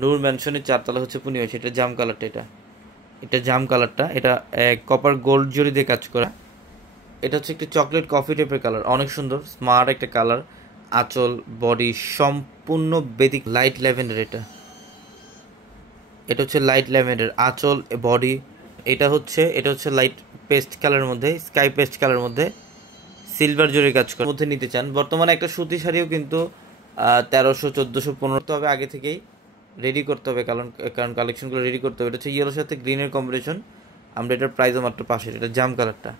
নূর ম্যানশনের 4 তলা হচ্ছে পূর্ণিমাশি। এটা জাম কালারটা, এটা জাম কালারটা, এটা কপার গোল্ড জরি দিয়ে কাজ করা। এটা হচ্ছে একটু চকলেট কফি টাইপের কালার, অনেক সুন্দর স্মার্ট একটা কালার। আঁচল বডি সম্পূর্ণ বেদিক লাইট ল্যাভেন্ডার। এটা হচ্ছে লাইট ল্যাভেন্ডার আঁচল বডি। এটা হচ্ছে লাইট পেস্ট কালারের মধ্যে, স্কাই পেস্ট কালারের মধ্যে সিলভার জরি কাজ করার মধ্যে নিতে চান। বর্তমানে একটা সুতি শাড়িও কিন্তু 1300, 1400, 1500 হবে, আগে থেকেই রেডি করতে হবে, কারণ কালেকশনগুলো রেডি করতে হবে। এটা হচ্ছে ইয়েলোর সাথে গ্রিনের কম্বিনেশন। আমরা এটার প্রাইসও মাত্র 500। এটা জাম কালারটা,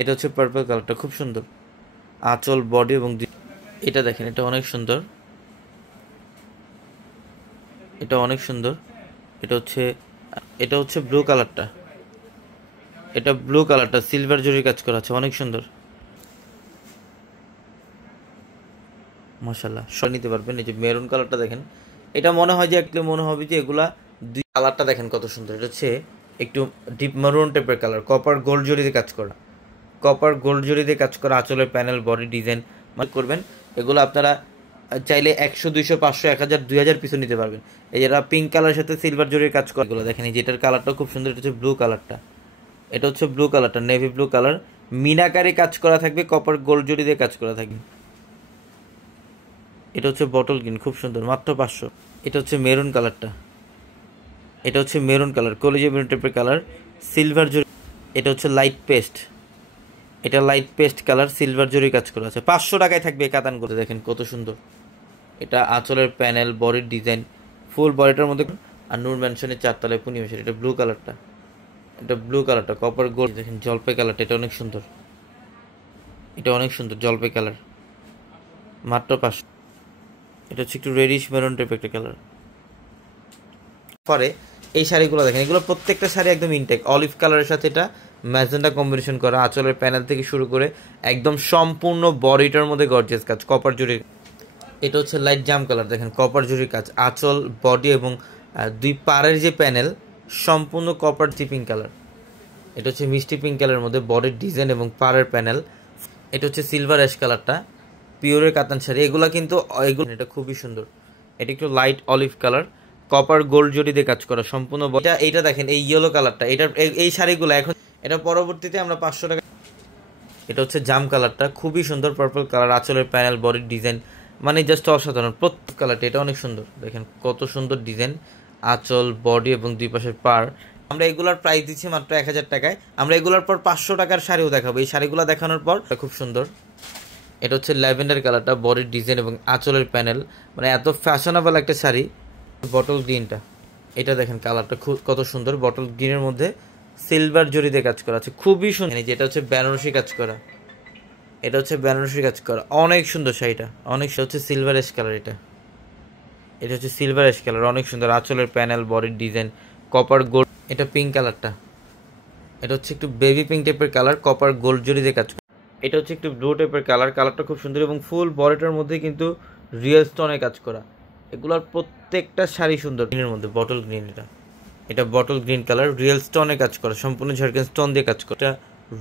এটা হচ্ছে পার্পল কালারটা, খুব সুন্দর আঁচল বডি এবং এটা দেখেন, এটা অনেক সুন্দর, এটা অনেক সুন্দর। এটা হচ্ছে ব্লু কালারটা, এটা ব্লু কালারটা সিলভার জরি কাজ করা আছে, অনেক সুন্দর। মাশাআল্লাহ সব নিতে পারবেন। এই যে মেরুন কালারটা দেখেন, এটা মনে হয় যে একটু মনে হবে যে এগুলা দুই। কালারটা দেখেন কত সুন্দর, এটা হচ্ছে একটু ডিপ মেরুন টাইপের কালার, কপার গোল্ড জরি দিয়ে কাজ করা, কপার গোল্ড জরি দিয়ে কাজ করা আঁচলের প্যানেল বডি ডিজাইন করবেন। এগুলো আপনারা চাইলে 100, 200, 500, 1000, 2000 পিছু নিতে পারবেন। এই যেটা পিঙ্ক কালারের সাথে সিলভার জরির কাজ করা, এগুলো দেখেন। এই যেটার কালারটা খুব সুন্দর, এটা হচ্ছে ব্লু কালারটা, এটা হচ্ছে ব্লু কালারটা নেভি ব্লু কালার, মিনাকারি কাজ করা থাকবে, কপার গোল্ড জরি দিয়ে কাজ করা থাকবে। এটা হচ্ছে বটল গ্রিন, খুব সুন্দর, মাত্র 500। এটা হচ্ছে মেরুন কালারটা, এটা হচ্ছে মেরুন কালার কলেজে মেরুন টাইপের কালার সিলভার জরি। এটা হচ্ছে লাইট পেস্ট, এটা লাইট পেস্ট কালার সিলভার জরি কাজ করা আছে। 500 টাকায় থাকবে কাতান করে, দেখেন কত সুন্দর। এটা আঁচলের প্যানেল বডির ডিজাইন ফুল বডিটার মধ্যে। আর নূর ম্যানশনের 4 তলায় পূর্ণিমাশি। এটা ব্লু কালারটা, এটা ব্লু কালারটা কপার গোল্ড দেখেন, জলপাই কালারটা, এটা অনেক সুন্দর, এটা অনেক সুন্দর জলপাই কালার, মাত্র 500। এটা হচ্ছে একটু রেডিশ মেরুন টাইপের একটা কালার। পরে এই শাড়িগুলো দেখেন, এগুলো প্রত্যেকটা শাড়ি একদম ইনটেক অলিভ কালারের সাথে এটা ম্যাজেন্টা কম্বিনেশন করা, আঁচলের প্যানেল থেকে শুরু করে একদম সম্পূর্ণ বডিটার মধ্যে গর্জিয়াস কাজ কপার জরির। এটা হচ্ছে লাইট জাম কালার, দেখেন কপার জরির কাজ আঁচল বডি এবং দুই পাড়ের যে প্যানেল সম্পূর্ণ কপার পিঙ্ক কালার। এটা হচ্ছে মিষ্টি পিঙ্ক কালারের মধ্যে বডির ডিজাইন এবং পাড়ের প্যানেল। এটা হচ্ছে সিলভার অ্যাশ কালারটা পিওরের কাতান শাড়ি, এগুলো কিন্তু এগুলো, এটা খুবই সুন্দর। এটা একটু light olive colour copper gold জরি দিয়ে কাজ করা সম্পূর্ণ। এইটা দেখেন এই ইয়েলো কালারটা, এই শাড়িগুলো এখন এটা পরবর্তীতে আমরা 500 টাকা। এটা হচ্ছে জাম কালারটা, খুবই সুন্দর পার্পল কালার আঁচলের প্যানেল বডির ডিজাইন, মানে জাস্ট অসাধারণ। প্রত্যেক কালারটা এটা অনেক সুন্দর, দেখেন কত সুন্দর ডিজাইন আঁচল বডি এবং দুই পাশের পার। আমরা এগুলার প্রাইস দিচ্ছি মাত্র 1000 টাকায়। আমরা এগুলার পর 500 টাকার শাড়িও দেখাবো। এই শাড়িগুলো দেখানোর পর খুব সুন্দর। এটা হচ্ছে ল্যাভেন্ডার কালারটা বডির ডিজাইন এবং আঁচলের প্যানেল, মানে এত ফ্যাশনেবল একটা শাড়ি। বটল গ্রিনটা, এটা দেখেন কালারটা কত সুন্দর, বটল গ্রিনের মধ্যে সিলভার জরি দিয়ে কাজ করা আছে, খুবই সুন্দর। যেটা হচ্ছে বেনারসি কাজ করা, এটা হচ্ছে বেনারসি কাজ করা, অনেক সুন্দর শাড়িটা, অনেক হচ্ছে সিলভার অ্যাশ কালার। এটা হচ্ছে সিলভার অ্যাশ কালার, অনেক সুন্দর আঁচলের প্যানেল বডির ডিজাইন কপার গোল্ড। এটা পিঙ্ক কালারটা, এটা হচ্ছে একটু বেবি পিঙ্ক টাইপের কালার কপার গোল্ড জরি দিয়ে কাজ করা। এটা হচ্ছে একটু ব্লু টাইপের কালার, কালারটা খুব সুন্দর এবং ফুল বডিটার মধ্যে কিন্তু রিয়েল স্টোনে কাজ করা। এগুলোর প্রত্যেকটা শাড়ি সুন্দর। গ্রিনের মধ্যে বটল গ্রিন, এটা বটল গ্রিন কালার রিয়েল স্টোনে কাজ করা, সম্পূর্ণ ঝাড়খান স্টোন দিয়ে কাজ করা। এটা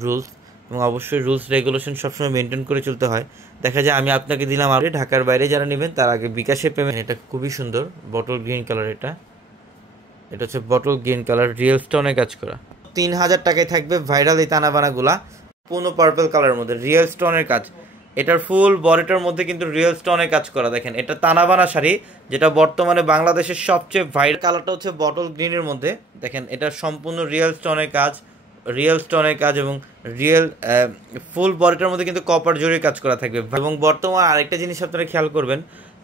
রুলস, এবং অবশ্যই রুলস রেগুলেশন সবসময় মেনটেন করে চলতে হয়। দেখা যায় আমি আপনাকে দিলাম, আপনি ঢাকার বাইরে যারা নেবেন তার আগে বিকাশে পেমেন্ট। এটা খুবই সুন্দর বটল গ্রিন কালার, এটা হচ্ছে বটল গ্রিন কালার রিয়েল স্টোনে কাজ করা। 3000 টাকায় থাকবে ভাইরাল এই তানাবানাগুলা পুনো পার্পল কালারের মধ্যে রিয়েল স্টোনের কাজ। এটার ফুল বডিটার মধ্যে কিন্তু রিয়েল স্টোনের কাজ করা। দেখেন এটা তানাবানা শাড়ি, যেটা বর্তমানে বাংলাদেশের সবচেয়ে ভাইরাল। কালারটা হচ্ছে বটল গ্রিনের মধ্যে, দেখেন এটা সম্পূর্ণ রিয়েল স্টোনের কাজ, রিয়েল স্টোনের কাজ এবং রিয়েল ফুল বডিটার মধ্যে কিন্তু কপার জরির কাজ করা থাকবে। এবং বর্তমানে আরেকটা জিনিস আপনারা খেয়াল করবেন,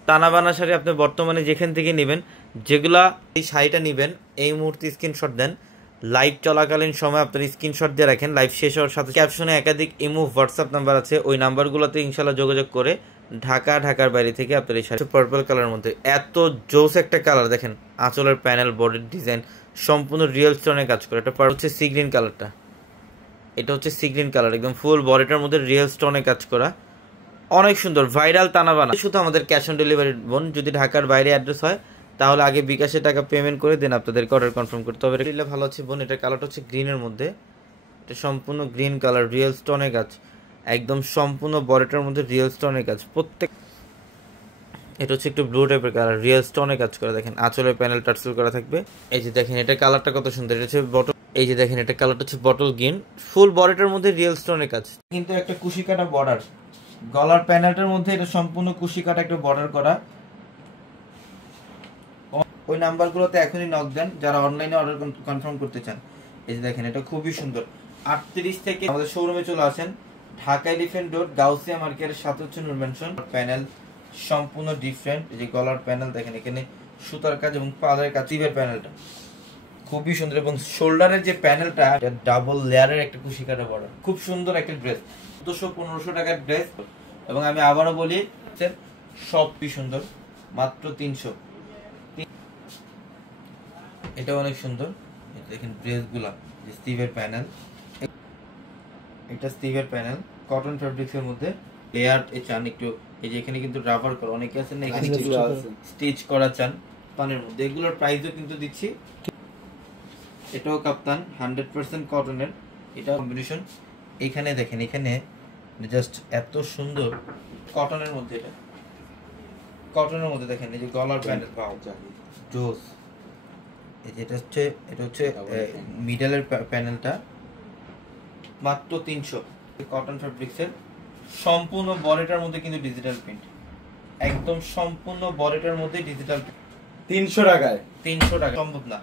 তানাবানা শাড়ি আপনি বর্তমানে যেখান থেকে নেবেন, যেগুলা এই শাড়িটা নেবেন এই মুহূর্তে স্ক্রিনশট দেন, লাইভ চলাকালীন সময় আপনার স্ক্রিনশট দিয়ে রাখেন, লাইভ শেষ হওয়ার সাথে ক্যাপশনে একাধিক ইমো হোয়াটসঅ্যাপ নাম্বার আছে, ওই নাম্বারগুলোতে ইনশাল্লাহ যোগাযোগ করে ঢাকার বাইরে থেকে আপনার এই শাড়ি পার্পল কালারের মধ্যে এত জোস একটা কালার। দেখেন আঁচলের প্যানেল বডির ডিজাইন সম্পূর্ণ রিয়েল স্টোনের কাজ করে। এটা হচ্ছে সি গ্রিন কালারটা, এটা হচ্ছে সি গ্রিন কালার একদম ফুল বডিটার মধ্যে রিয়েল স্টোনে কাজ করা, অনেক সুন্দর ভাইরাল তানাবানা। শুধু আমাদের ক্যাশ অন ডেলিভারি বোন, যদি ঢাকার বাইরে অ্যাড্রেস হয় তাহলে আগে বিকাশে টাকা পেমেন্ট করে দেন, আপনাদেরকে অর্ডার কনফার্ম করতে হবে। এটা ভালো আছে বোন, এটা কালারটা হচ্ছে গ্রিনের মধ্যে, এটা সম্পূর্ণ গ্রিন কালার রিয়েল স্টোনের কাজ, একদম সম্পূর্ণ বডিটার মধ্যে রিয়েল স্টোনের কাজ প্রত্যেক। এটা হচ্ছে একটু ব্লু টাইপের কালার, রিয়েল স্টোনে কাজ করা, দেখেন আঁচলের প্যানেল টার্সেল করা থাকবে। এই যে দেখেন এটা কালারটা কত সুন্দর, এটা হচ্ছে বটল, এই যে দেখেন এটা কালারটা হচ্ছে বটল গ্রিন, ফুল বডিটার মধ্যে রিয়েল স্টোনের কাজ, কিন্তু একটা কুশি কাটা বর্ডার, গলার প্যানেলটার মধ্যে এটা সম্পূর্ণ কুশি কাটা একটা বর্ডার করা। ওই নাম্বারগুলোতে এখনই নক দেন যারা অনলাইনে অর্ডার কনফার্ম করতে চান। এই যে দেখেন এটা খুবই সুন্দর। 38 থেকে আমাদের শোরুমে চলে আসেন, ঢাকা এলিফ্যান্ট রোড গাউসিয়া মার্কেটের সাথে হচ্ছে নূর ম্যানশন। প্যানেল সম্পূর্ণ ডিফারেন্ট, এই যে গলার প্যানেল দেখেন, এখানে সুতার কাজ এবং পালের কাজ, টিভের প্যানেলটা খুবই সুন্দর, এবং শোল্ডারের যে প্যানেলটা ডাবল লেয়ারের একটা কুশি কাটা বড়, খুব সুন্দর একটা ড্রেস, 1400-1500 টাকার ড্রেস। এবং আমি আবারও বলি সবই সুন্দর, মাত্র 300। এটা অনেক সুন্দর, দেখেন ড্রেসগুলা, যে স্টিভের প্যানেল, এটা স্টিভের প্যানেল কটন ফ্যাব্রিক্সের মধ্যে লেয়ার এ চান একটু, এই যে এখানে কিন্তু রাবার করা, অনেকে আছেন না এখানে স্টিচ করা চান পানের মধ্যে, এগুলোর প্রাইসও কিন্তু দিচ্ছি। এটাও কাপ্তান 100% কটনের, এটা কম্বিনেশন। এখানে দেখেন, এখানে জাস্ট এত সুন্দর কটনের মধ্যে, এটা কটনের মধ্যে দেখেন, এই যে গলার প্যানেল পাও জোস, এটা হচ্ছে মিডলের প্যানেলটা, মাত্র 300। কটন ফ্যাব্রিক্সের সম্পূর্ণ বডিটার মধ্যে কিন্তু ডিজিটাল প্রিন্ট, একদম সম্পূর্ণ বডিটার মধ্যে ডিজিটাল প্রিন্ট, 300 টাকায়। 300 টাকা সম্ভব না,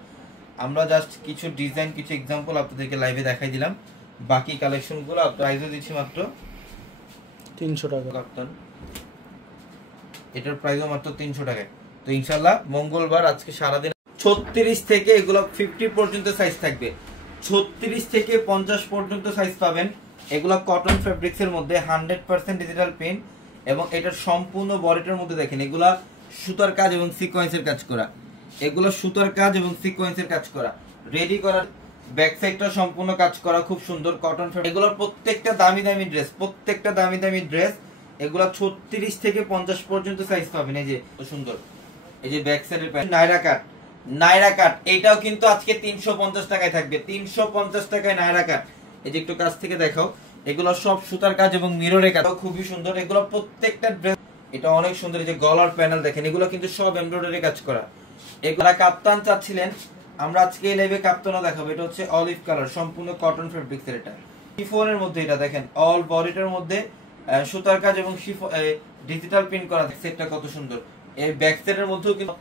আমরা জাস্ট কিছু ডিজাইন, কিছু এক্সাম্পল আপনাদেরকে লাইভে দেখাই দিলাম, বাকি কালেকশনগুলো প্রাইসও দিচ্ছি মাত্র 300 টাকা। কাপ্তান এটার প্রাইসও মাত্র 300 টাকায়। তো ইনশাআল্লাহ মঙ্গলবার আজকে সারাদিন 36 থেকে এগুলো 50 পর্যন্ত সাইজ থাকবে, 36 থেকে 50 পর্যন্ত সাইজ পাবেন। এগুলো কটন ফ্যাব্রিক্সের মধ্যে 100% ডিজিটাল প্রিন্ট, এবং এটার সম্পূর্ণ বডিটার মধ্যে দেখেন এগুলা সুতার কাজ এবং সিকোয়েন্সের কাজ করা, এগুলো সুতার কাজ এবং সিকোয়েন্সের কাজ করা, রেডি করা, ব্যাক সাইডটা সম্পূর্ণ কাজ করা, খুব সুন্দর কটন ফ্যাব্রিক। এগুলোর প্রত্যেকটা দামি দামি ড্রেস, প্রত্যেকটা দামি দামি ড্রেস, এগুলা 36 থেকে 50 পর্যন্ত সাইজ পাবেন। এই যে সুন্দর, এই যে ব্যাক সাইডের প্যান্ট, নাইরা কাট এটাও কিন্তু আজকে 350 টাকায় থাকবে, 350 টাকায় নাইরা কাট। এই যে একটু কাছ থেকে দেখাও, এগুলো সব সুতার কাজ এবং মিররের কাজ, খুবই সুন্দর, এগুলো প্রত্যেকটা ড্রেস। এটা অনেক সুন্দর, এই যে গলার প্যানেল দেখেন, এগুলো কিন্তু সব এমব্রয়ডারি কাজ করা। এগুলা কাপ্তান চাচ্ছিলেন, আমরা আজকে এই লাইভে কাপ্তানও দেখাবো। এটা হচ্ছে অলিভ কালার, সম্পূর্ণ কটন ফ্যাব্রিক্সের, এটা শিফনের মধ্যে, এটা দেখেন অল বডিটার মধ্যে সুতার কাজ এবং ডিজিটাল প্রিন্ট করা, সেটটা কত সুন্দর। এই ব্যাক সাইডের মধ্যেও কিন্তু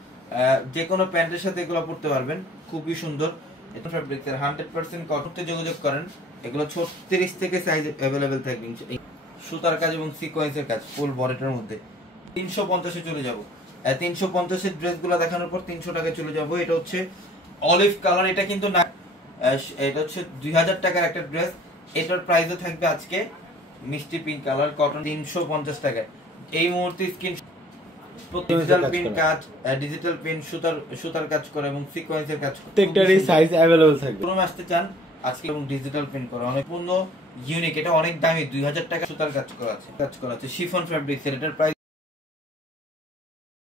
যে কোনো প্যান্টের সাথে এগুলো পরতে পারবেন, খুবই সুন্দর। এটা ফ্যাব্রিক্সের 100% কটনতে যোগাযোগ করেন, এগুলো 36 থেকে সাইজ अवेलेबल থাকবে। সুতার কাজ এবং সিকোয়েন্সের কাজ ফুল বডিটার মধ্যে 350 এ চলে যাব। 350 এর ড্রেসগুলো দেখানোর পর 300 টাকায় চলে যাব। এটা হচ্ছে অলিভ কালার, এটা কিন্তু না, এটা হচ্ছে 2000 টাকার একটা ড্রেস, এটার প্রাইসও থাকবে আজকে মিষ্টি পিঙ্ক কালার কটন 350 টাকায়। এই মুহূর্তে স্ক্রিন ডিজিটাল প্রিন্ট কাজ, ডিজিটাল প্রিন্ট সুতার কাজ করে এবং সিকোয়েন্সের কাজ করে, প্রত্যেকটারই সাইজ अवेलेबल থাকবে। পুরো আসতে চান আজকে, এবং ডিজিটাল প্রিন্ট করা অনেক পূর্ণ ইউনিক, এটা অনেক দামি, 2000 টাকা সুতার কাজ করা আছে শিফন ফ্যাব্রিক্স, এটার প্রাইস